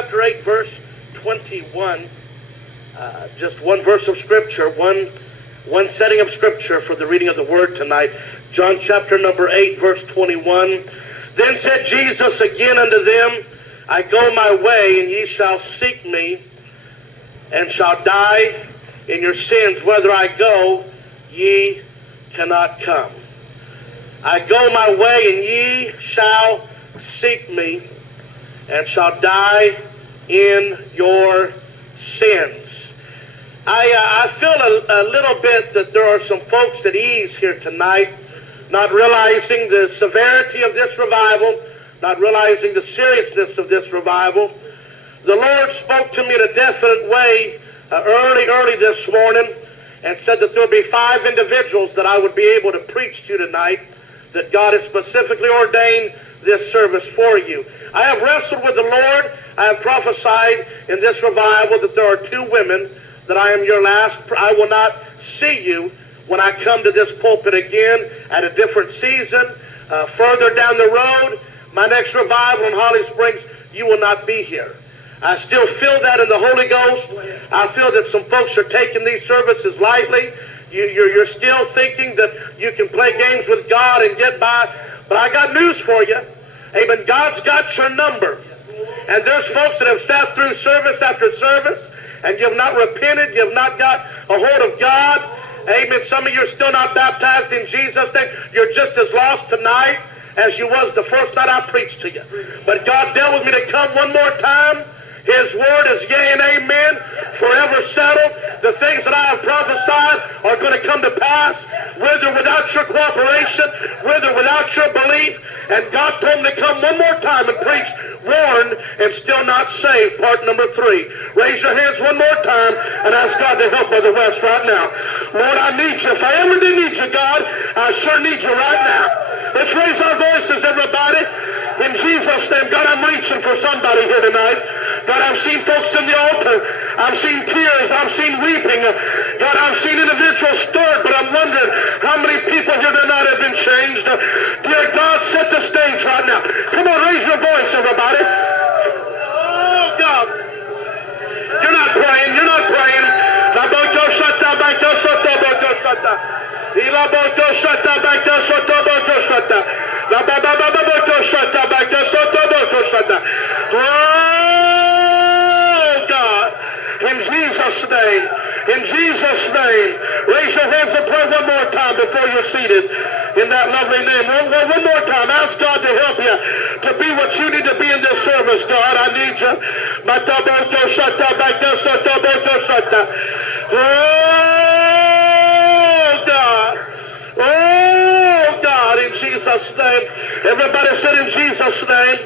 chapter 8, verse 21. Just one verse of Scripture, one setting of Scripture for the reading of the Word tonight. John chapter number 8, verse 21. Then said Jesus again unto them, I go my way, and ye shall seek me, and shall die in your sins. Whither I go, ye cannot come. I go my way, and ye shall seek me, and shall die in your sins. I feel a little bit that there are some folks at ease here tonight, not realizing the severity of this revival, not realizing the seriousness of this revival. The Lord spoke to me in a definite way early this morning and said that there will be 5 individuals that I would be able to preach to tonight, that God has specifically ordained this service for you. I have wrestled with the Lord. I have prophesied in this revival that there are 2 women that I am your last. I will not see you when I come to this pulpit again at a different season. Further down the road, my next revival in Holly Springs, you will not be here. I still feel that in the Holy Ghost. I feel that some folks are taking these services lightly. You're still thinking that you can play games with God and get by. But I got news for you. Amen. God's got your number. And there's folks that have sat through service after service, and you have not repented. You have not got a hold of God. Amen. Some of you are still not baptized in Jesus' name. You're just as lost tonight as you was the first night I preached to you. But God dealt with me to come one more time. His word is yea and amen, forever settled. The things that I have prophesied are going to come to pass, with or without your cooperation, with or without your belief. And God told me to come one more time and preach warned and still not saved, part number 3. Raise your hands one more time and ask God to help Brother West right now. Lord, I need you. If I ever did need you, God, I sure need you right now. Let's raise our voices, everybody. In Jesus' name, God, I'm reaching for somebody here tonight. God, I've seen folks in the altar. I've seen tears. I've seen weeping. God, I've seen individuals stirred, but I'm wondering how many people here tonight have been changed. Dear God, set the stage right now. Come on, raise your voice, everybody. Oh, God. You're not praying. You're not praying. Oh, God. In Jesus' name. In Jesus' name. Raise your hands and pray one more time before you're seated in that lovely name. One more time. Ask God to help you to be what you need to be in this service, God. I need you. Oh, God. Oh, God, in Jesus' name. Everybody said in Jesus' name.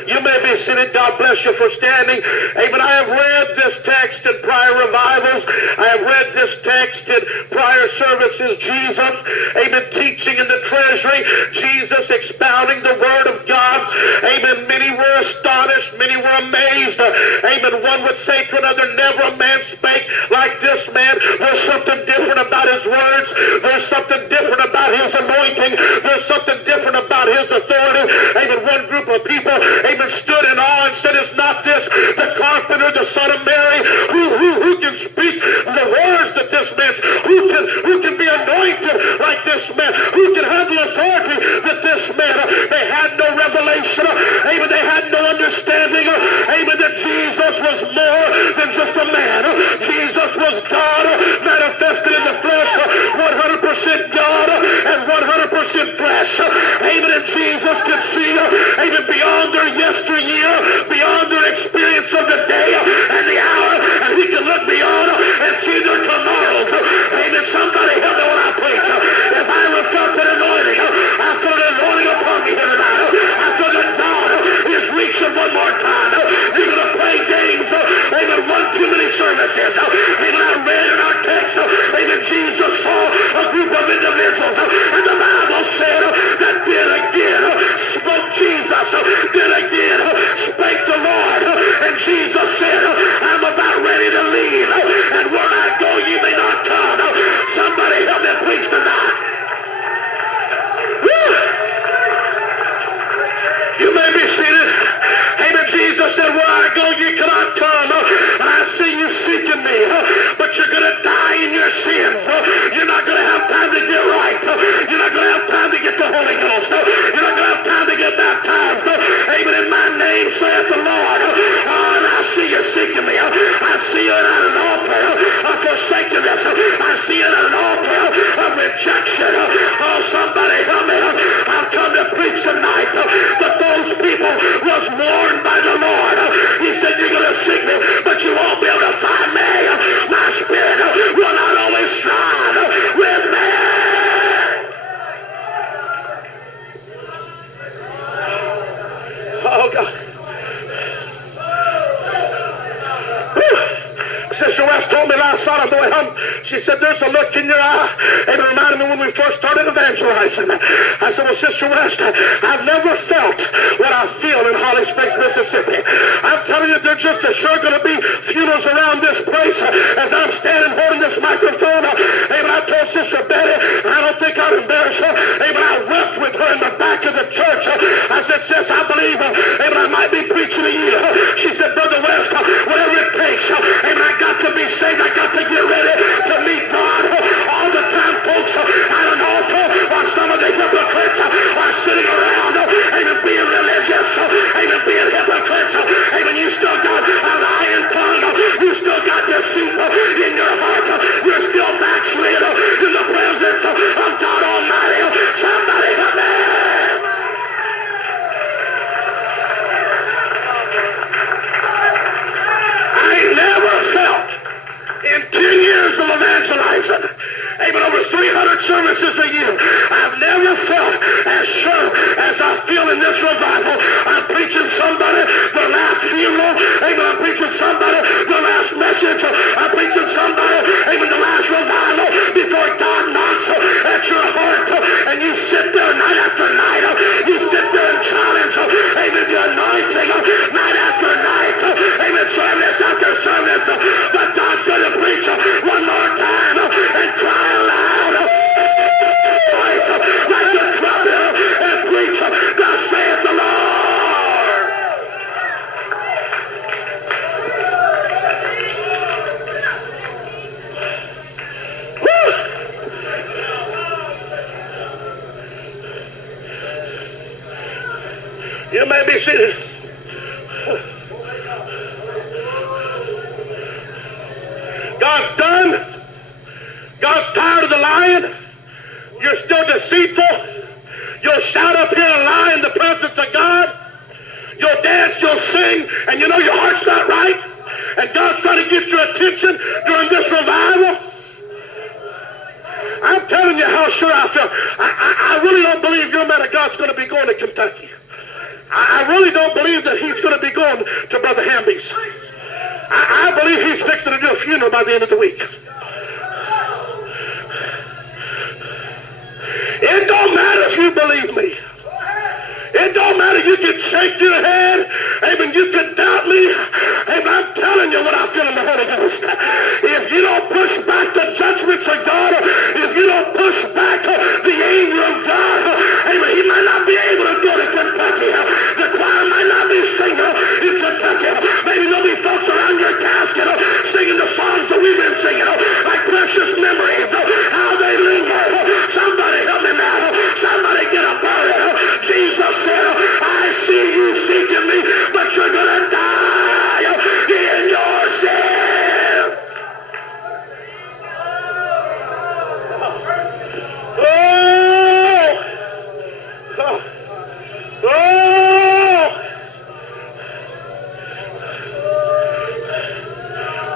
You may be seated. God bless you for standing. Amen. I have read this text in prior revivals. I have read this text in prior services. Jesus, amen, teaching in the treasury. Jesus expounding the Word of God. Amen. Many were astonished. Many were amazed. Amen. One would say to another, never a man spake like this man. There's something different about his words. There's something different about his anointing. There's something different about his authority. Amen. One group of people, amen, stood in awe and said, is not this the carpenter, the son of Mary, who can speak the words that this man, who can be anointed like this man, who can have the authority that this man? They had no revelation. Amen. They had no understanding. Amen. That Jesus was more than just a man. Jesus was God manifested in the flesh, 100% God and 100% flesh. Amen. And Jesus could see, amen, beyond their yesteryear, beyond their experience of the day and the hour, and he can look beyond and see their tomorrows. Amen. Somebody help me when I preach. If I ever felt an anointing, I feel an anointing upon me here tonight. I feel that God is reaching one more time. You're going to play games. Amen. One too many services. Amen. I read in our text. Amen. Jesus saw a group of individuals, and the Bible said that did again spoke Jesus. Did again nakedness. I see it an altar of rejection. Oh, somebody help me. I've come to preach tonight. But those people was warned by the Lord. He said, you're going to seek me, but you won't be able to find me. My spirit will not always strive with me. Oh, God. Sister West told me last night on the way home, she said, there's a look in your eye. It reminded me when we first started evangelizing. I said, well, Sister West, I've never felt what I feel in Holly Springs, Mississippi. I'm telling you, there's just as sure going to be funerals around this place as I'm standing holding this microphone. Amen. I told Sister Betty, I don't think I'd embarrass her. Amen. I wept with her in the back of the church. I said, sis, I believe, amen, I might be preaching to you. She said, Brother West, whatever it takes, amen, I got to be saved. I got to get ready to meet God. All the time, folks, I don't know while some of the hypocrites are sitting around, amen, being religious, amen, being hypocrites, amen, you still got a lying tongue, you still got deceit in your heart, you're still backslid in the presence of God Almighty. Somebody help me! I ain't never felt in 10 years of evangelizing, amen, over 300 services a year, I've never felt as sure as I feel in this revival. I'm preaching somebody the last funeral, amen, I'm preaching somebody the last message, I'm preaching somebody, amen, the last revival before God knocks at your heart, and you sit there night after night, you sit there and challenge, amen, the anointing night after night, amen, service after service, but God's going to preach one more time and cry aloud like a trumpet and preach, thus saith the Lord. Woo! You may be seated. God's done. God's tired of the lying. You're still deceitful. You'll shout up here and lie in the presence of God. You'll dance, you'll sing, and you know your heart's not right. And God's trying to get your attention during this revival. I'm telling you how sure I feel. I really don't believe your man of God's going to be going to Kentucky. I really don't believe that he's going to be going to Brother Hamby's. I believe he's fixing to do a funeral by the end of the week. It don't matter if you believe me. It don't matter. You can shake your head. Amen. You can doubt me. Amen. I'm telling you what I feel in the Holy Ghost. If you don't push back the judgments of God, if you don't push back the anger of God, amen, he might not be able to go to Kentucky. The choir might not be singing in Kentucky. Maybe there'll be folks around your casket singing the songs that we've been singing, like precious memories, how they linger. Somebody help me now. Somebody get a burden. Jesus said, I see you seeking me, but you're going to die in your sin. Oh! Oh! Oh!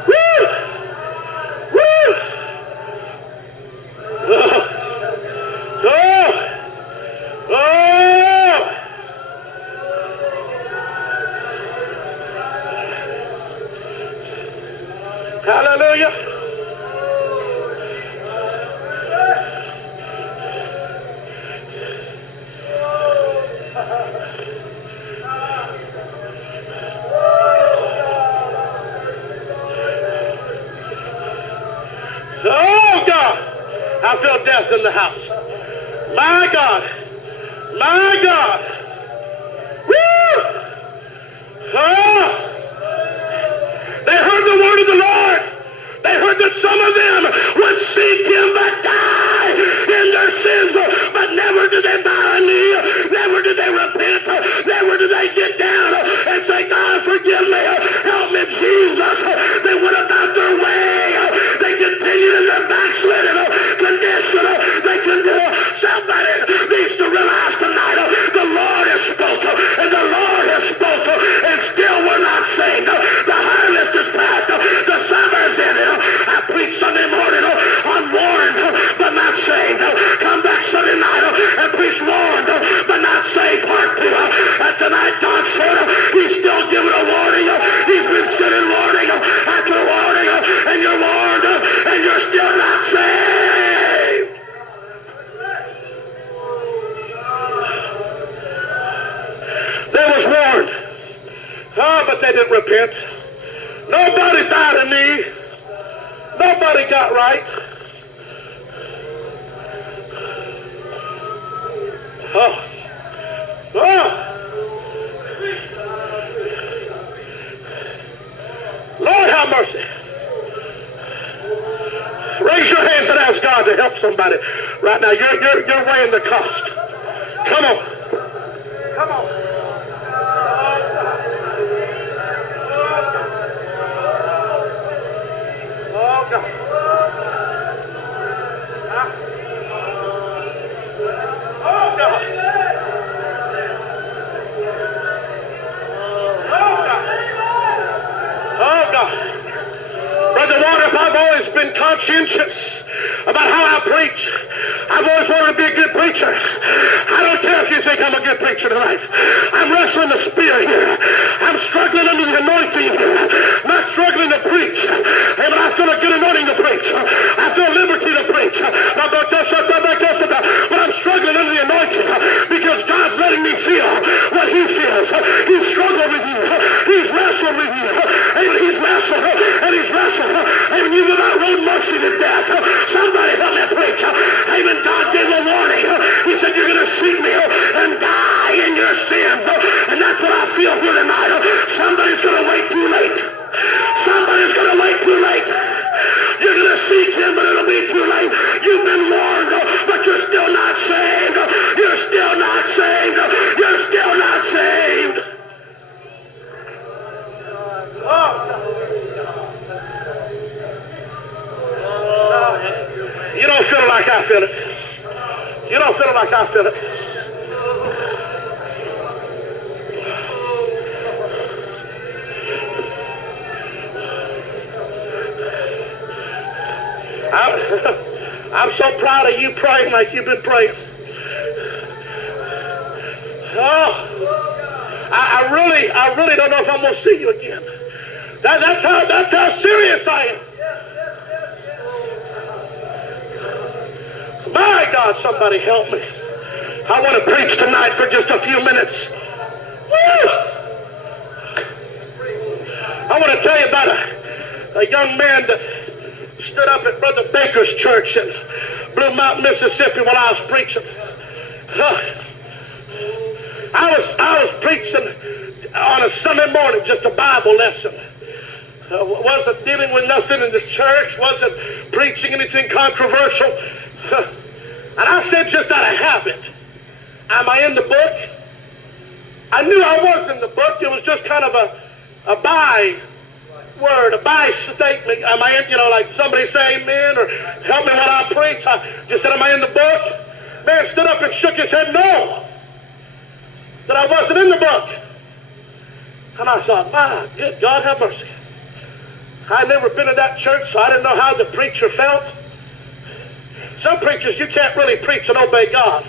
Woo! Woo! Oh! Oh! Oh! Hallelujah. Oh, God. I feel death in the house. My God. My God. Woo! Oh! They heard the word of the Lord. They heard that some of them would seek him but die in their sins. But never did they bow a knee. Never did they repent. Never did they get down and say, God, forgive me. Help me, Jesus. They went about their way. They continued didn't repent. Nobody bowed a knee. Nobody got right. Oh. Lord have mercy. Raise your hands and ask God to help somebody right now. You're weighing the cost. Come on. Come on. Oh, God. Oh, God. Oh, God. Brother Water, I've always been conscientious about how I preach. I've always wanted to be a good preacher. I don't care if you think I'm a good preacher tonight. I'm wrestling the spirit here. I'm struggling under the anointing here. Not struggling to preach. Hey, but I feel a good anointing to preach. I feel liberty to preach. But I'm struggling under the anointing because God's letting me feel what He feels. He's struggled with you. He's wrestled with you. Hey, but He's wrestled and He's wrestled. Hey, when you've about rode mercy to death, somebody help me preach. Hey, when God gave a warning, He said, you're going to seek me and die in your sins. And that's what I feel here tonight. Somebody's going to wait too late. Somebody's going to wait too late. You're going to seek Him, but it'll be too late. You've been warned, but you're still not saved. You're still not saved. You're still not saved. You don't feel it like I feel it. You don't feel it like I feel it. I'm so proud of you praying like you've been praying. Oh, I really don't know if I'm going to see you again. That's how serious I am. My God, somebody help me. I want to preach tonight for just a few minutes. Woo! I want to tell you about a young man that stood up at Brother Baker's church in Blue Mountain, Mississippi while I was preaching. I was preaching on a Sunday morning, just a Bible lesson. Wasn't dealing with nothing in the church, wasn't preaching anything controversial. And I said just out of habit, am I in the book? I knew I was in the book. It was just kind of a by-word, a by-statement. Am I in, like somebody say amen or help me while I preach. I just said, am I in the book? Man stood up and shook his head, no, that I wasn't in the book. And I thought, my good God, have mercy. I'd never been to that church, so I didn't know how the preacher felt. Some preachers, you can't really preach and obey God.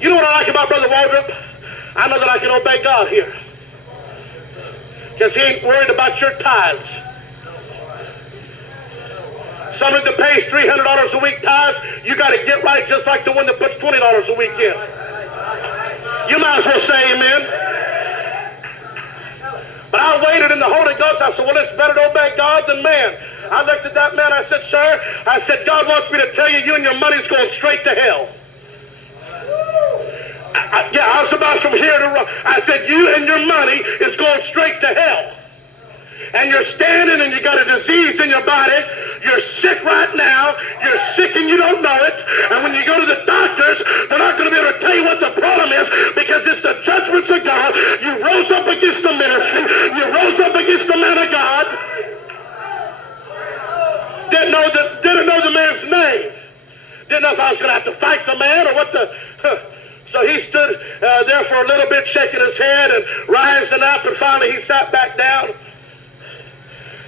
You know what I like about Brother Waldrop? I know that I can obey God here. Because He ain't worried about your tithes. Somebody that pays $300 a week tithes, you got to get right just like the one that puts $20 a week in. You might as well say amen. But I waited in the Holy Ghost. I said, well, it's better to obey God than man. I looked at that man. I said, sir, I said, God wants me to tell you, you and your money's going straight to hell. I was about from here to I said, you and your money is going straight to hell. And you're standing and you got a disease in your body. You're sick right now. You're sick and you don't know it. And when you go to the doctors, they're not going to be able to tell you what the problem is because it's the judgments of God. You rose up against the ministry. You rose up against the man of God. Didn't know the man's name. Didn't know if I was going to have to fight the man or what the... So he stood there for a little bit shaking his head and rising up, and finally he sat back down.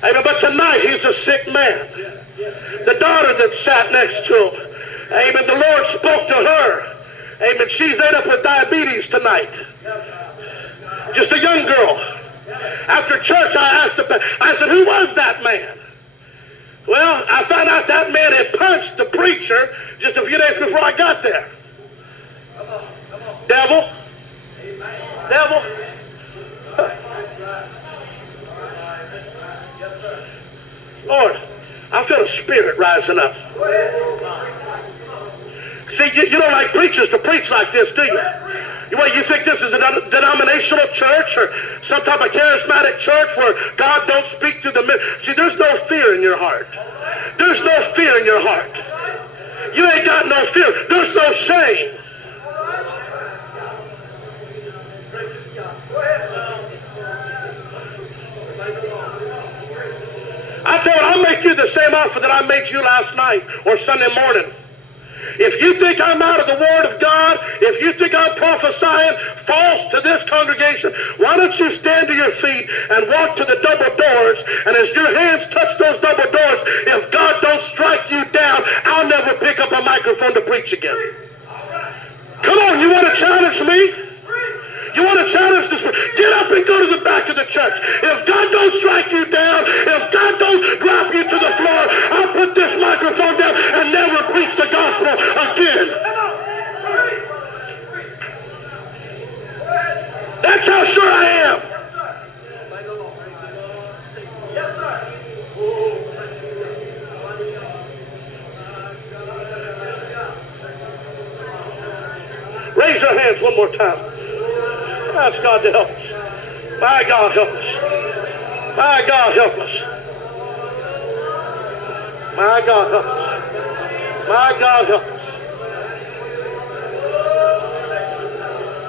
Amen. But tonight he's a sick man. The daughter that sat next to him, amen, the Lord spoke to her. Amen. She's laid up with diabetes tonight. Just a young girl. After church I asked her, I said, who was that man? Well, I found out that man had punched the preacher just a few days before I got there. Devil. Devil. Lord, I feel a spirit rising up. See, you don't like preachers to preach like this, do you? Well, you think this is a denominational church or some type of charismatic church where God don't speak to the men? See, there's no fear in your heart. There's no fear in your heart. You ain't got no fear. There's no shame. I tell you, I'll make you the same offer that I made you last night or Sunday morning. If you think I'm out of the Word of God, if you think I'm prophesying false to this congregation, why don't you stand to your feet and walk to the double doors, and as your hands touch those double doors, if God don't strike you down, I'll never pick up a microphone to preach again. Come on, you want to challenge me? You want to challenge this? Get up and go to the back of the church. If God don't strike you down, if God don't drop you to the floor, I'll put this microphone down and never preach the gospel again. That's how sure I am. Raise your hands one more time. Ask God to help us. My God, help us. My God, help us. My God, help us. My God, help us.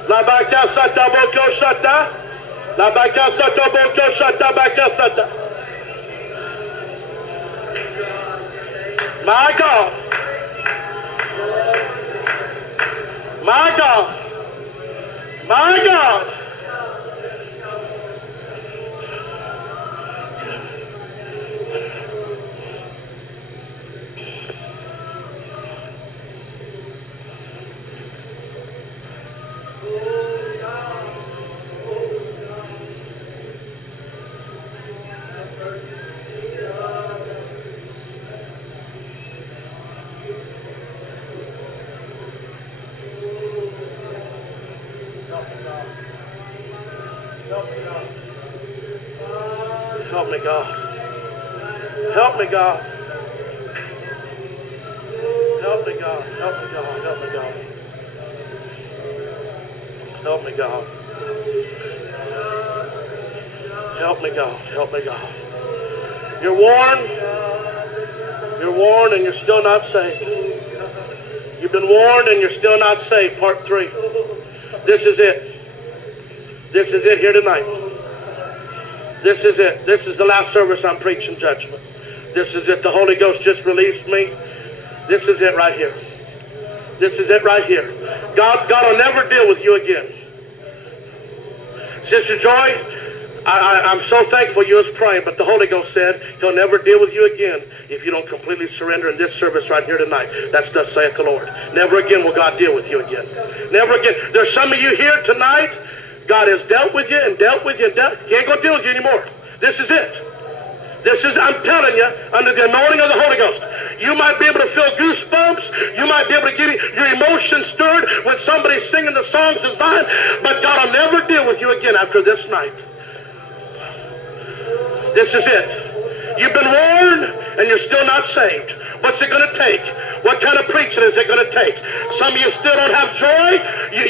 La baka sata boko sata. La baka sata boko sata baka sata. My God. My God. My God. Help me, God. Help me, God. Help me, God. Help me, God. Help me, God. Help me, God. Help me, God. Help me, God. You're warned. You're warned and you're still not saved. You've been warned and you're still not saved. Part 3. This is it. This is it here tonight. This is it. This is the last service I'm preaching judgment. This is it. The Holy Ghost just released me. This is it right here. This is it right here. God will never deal with you again. Sister Joy, I'm so thankful you was praying, but the Holy Ghost said He'll never deal with you again if you don't completely surrender in this service right here tonight. That's thus saith the Lord. Never again will God deal with you again. Never again. There's some of you here tonight, God has dealt with you and dealt with you and dealt. He ain't going to deal with you anymore. This is it. This is, I'm telling you, under the anointing of the Holy Ghost. You might be able to feel goosebumps. You might be able to get your emotions stirred when somebody's singing the songs of Zion. But God will never deal with you again after this night. This is it. You've been warned and you're still not saved. What's it going to take? What kind of preaching is it going to take? Some of you still don't have joy.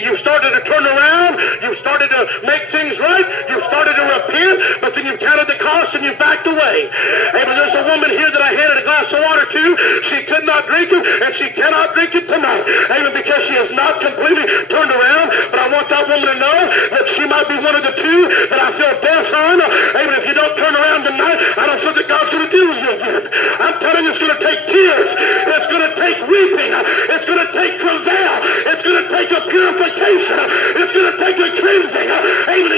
You've started to turn around. You've started to make things right. You've started to repent, but then you've counted the cost and you backed away. Amen. There's a woman here that I handed a glass of water to. She could not drink it, and she cannot drink it tonight. Amen. Because she has not completely turned around. But I want that woman to know that she might be one of the two that I feel death on. Amen. If you don't turn around tonight, I don't feel that God's going to deal with you again. I'm telling you, it's going to take tears. It's going to take weeping. It's going to take travail. It's going to take a purification. It's going to take a cleansing. Amen.